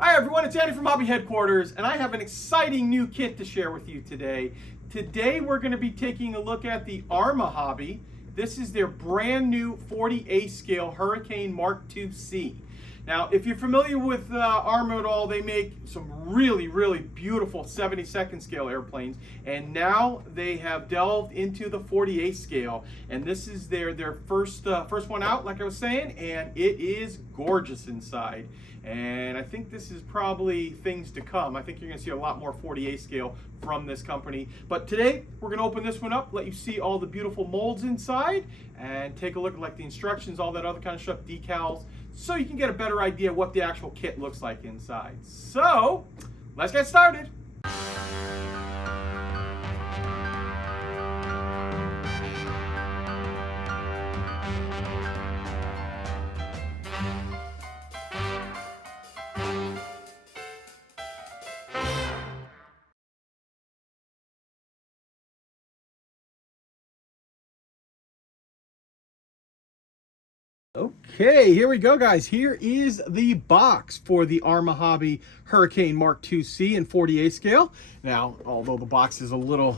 Hi everyone, it's Andy from Hobby Headquarters, and I have an exciting new kit to share with you today. Today we're going to be taking a look at the Arma hobby. This is their brand new 40A scale Hurricane Mark II-C. Now, if you're familiar with Arma at all, they make some really beautiful 72nd scale airplanes, and now they have delved into the 40A scale, and this is their first one out, like I was saying, and it is gorgeous inside. And I think this is probably things to come. I think you're going to see a lot more 40A scale from this company. But today, we're going to open this one up, let you see all the beautiful molds inside, and take a look at like the instructions, all that other kind of stuff, decals, so you can get a better idea of what the actual kit looks like inside. So, let's get started. Okay, here we go, guys. Here is the box for the Arma Hobby Hurricane Mark II-C in 40A scale. Now, although the box is a little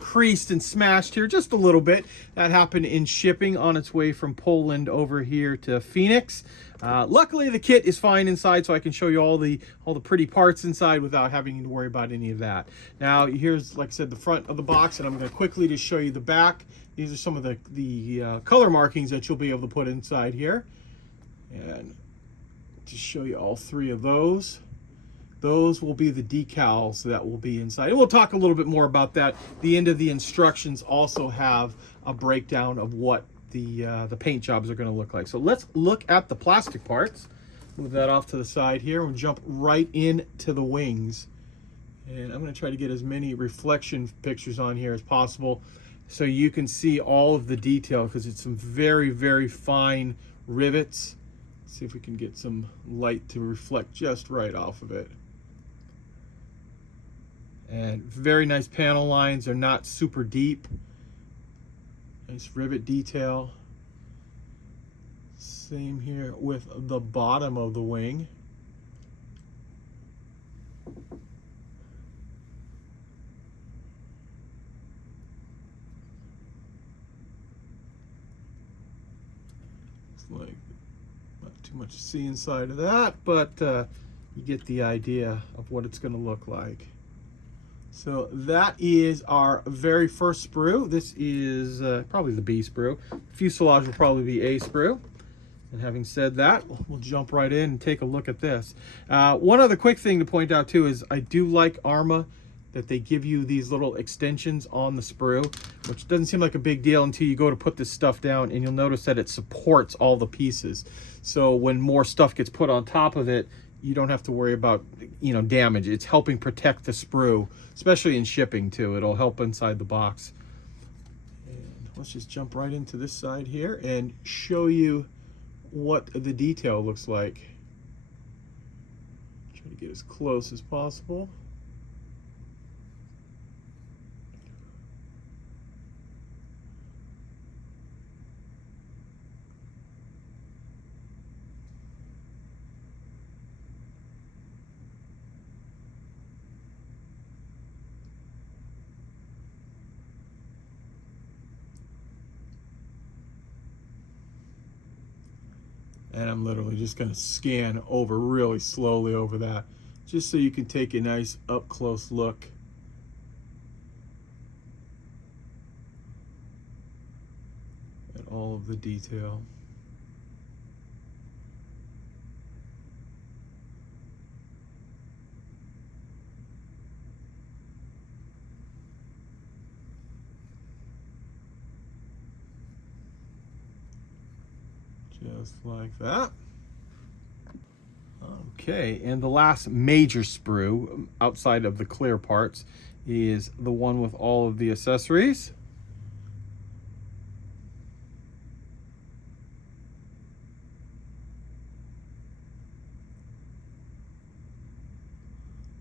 creased and smashed here, just a little bit, that happened in shipping on its way from Poland over here to Phoenix. Luckily, the kit is fine inside, so I can show you all the pretty parts inside without having to worry about any of that. Now, here's, like I said, the front of the box, and I'm going to quickly just show you the back. These are some of the color markings that you'll be able to put inside here. And to show you all three of those. Those will be the decals that will be inside. And we'll talk a little bit more about that. The end of the instructions also have a breakdown of what the paint jobs are going to look like. So let's look at the plastic parts. Move that off to the side here and jump right into the wings. And I'm going to try to get as many reflection pictures on here as possible so you can see all of the detail, because it's some very fine rivets. Let's see if we can get some light to reflect just right off of it. And very nice panel lines. They're not super deep. Nice rivet detail. Same here with the bottom of the wing. Like not too much to see inside of that, but you get the idea of what it's going to look like. So that is our very first sprue. This is probably the B sprue. Fuselage will probably be A sprue. And having said that, we'll jump right in and take a look at this. One other quick thing to point out too is I do like Arma that they give you these little extensions on the sprue, which doesn't seem like a big deal until you go to put this stuff down, and you'll notice that it supports all the pieces. So when more stuff gets put on top of it, you don't have to worry about, damage. It's helping protect the sprue, especially in shipping too. It'll help inside the box. And let's just jump right into this side here and show you what the detail looks like. Try to get as close as possible. And I'm literally just going to scan over really slowly over that, just so you can take a nice up close look. At all of the detail. Just like that. Okay, and the last major sprue outside of the clear parts is the one with all of the accessories.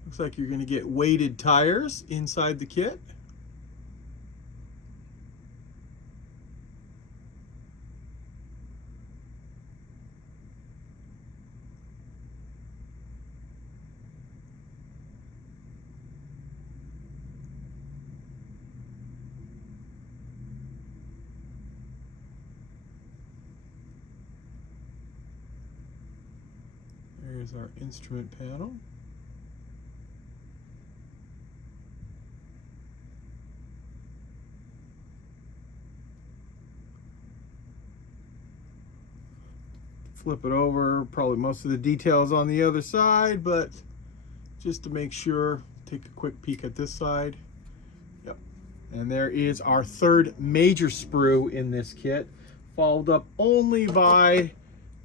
Looks like you're going to get weighted tires inside the kit. Here's our instrument panel. Flip it over, probably most of the details on the other side, but just to make sure, take a quick peek at this side. Yep. And there is our third major sprue in this kit, followed up only by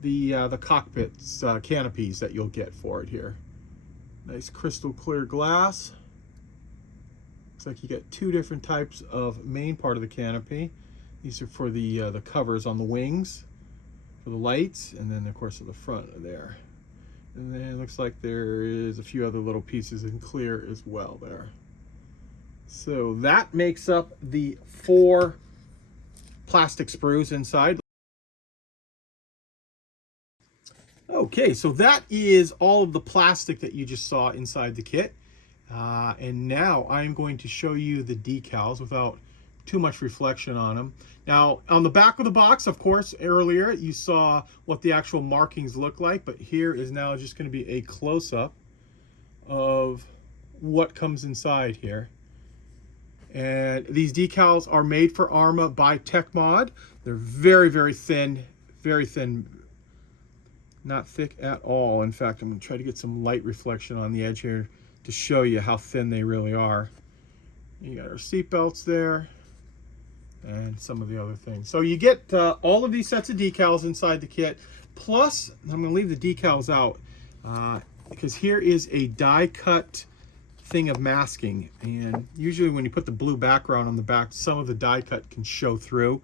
the cockpit's canopies that you'll get for it here. Nice crystal clear glass. Looks like you get two different types of main part of the canopy. These are for the covers on the wings, for the lights, and then of course at the front there. And then it looks like there is a few other little pieces in clear as well there. So that makes up the 4 plastic sprues inside. Okay, so that is all of the plastic that you just saw inside the kit. And now I'm going to show you the decals without too much reflection on them. Now, on the back of the box, of course, earlier you saw what the actual markings look like, but here is now just going to be a close-up of what comes inside here. And these decals are made for Arma by TechMod. They're very, very thin, not thick at all. In fact, I'm going to try to get some light reflection on the edge here to show you how thin they really are. You got our seat belts there and some of the other things. So you get all of these sets of decals inside the kit. Plus, I'm going to leave the decals out because here is a die cut thing of masking. And usually when you put the blue background on the back, some of the die cut can show through.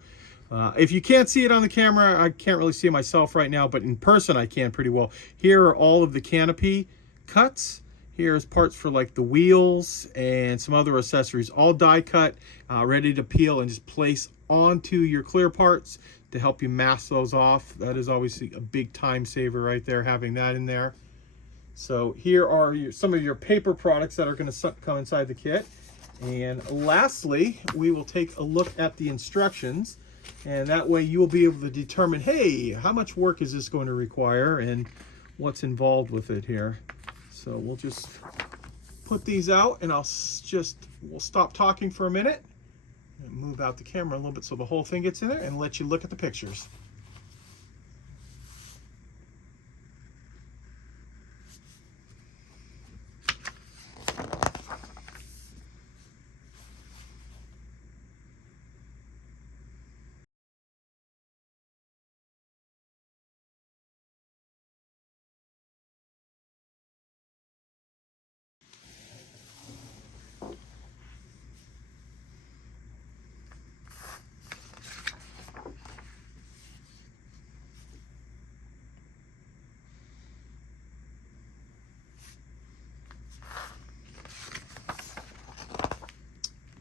If you can't see it on the camera, I can't really see it myself right now, but in person I can pretty well. Here are all of the canopy cuts. Here's parts for like the wheels and some other accessories, all die cut, ready to peel and just place onto your clear parts to help you mask those off. That is obviously a big time saver right there, having that in there. So here are some of your paper products that are going to come inside the kit. And lastly, we will take a look at the instructions. And that way you will be able to determine, hey, how much work is this going to require and what's involved with it here. So we'll just put these out and we'll stop talking for a minute and move out the camera a little bit so the whole thing gets in there and let you look at the pictures.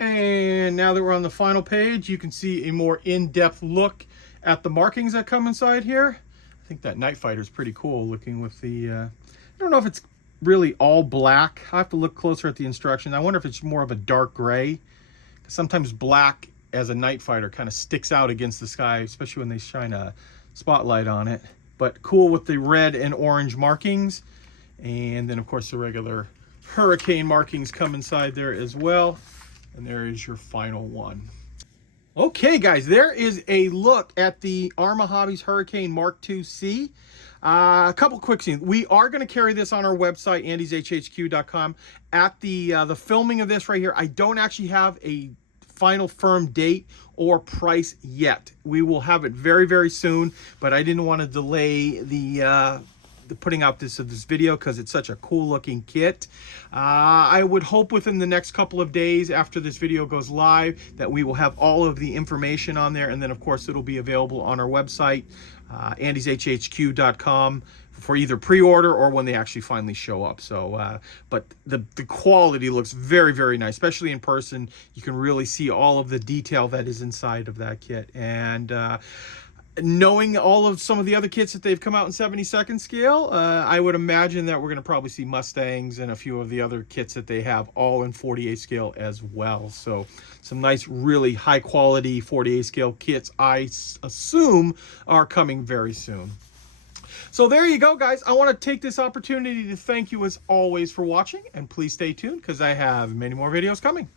And now that we're on the final page, you can see a more in-depth look at the markings that come inside here. I think that Night Fighter is pretty cool looking with the, I don't know if it's really all black. I have to look closer at the instructions. I wonder if it's more of a dark gray. Sometimes black as a Night Fighter kind of sticks out against the sky, especially when they shine a spotlight on it. But cool with the red and orange markings. And then of course the regular Hurricane markings come inside there as well. And there is your final one. Okay, guys, there is a look at the Arma Hobbies Hurricane Mark II-C. A couple quick things. We are going to carry this on our website, andyshhq.com. At the filming of this right here, I don't actually have a final firm date or price yet. We will have it very, very soon, but I didn't want to delay the putting out this video because it's such a cool looking kit. I would hope within the next couple of days after this video goes live that we will have all of the information on there, and then of course it'll be available on our website, andyshhq.com, for either pre-order or when they actually finally show up. So but the quality looks very, very nice, especially in person. You can really see all of the detail that is inside of that kit. And knowing all of some of the other kits that they've come out in 72nd scale, I would imagine that we're going to probably see Mustangs and a few of the other kits that they have all in 48 scale as well. So some nice, really high quality 48 scale kits, I assume, are coming very soon. So there you go, guys. I want to take this opportunity to thank you as always for watching, and please stay tuned because I have many more videos coming.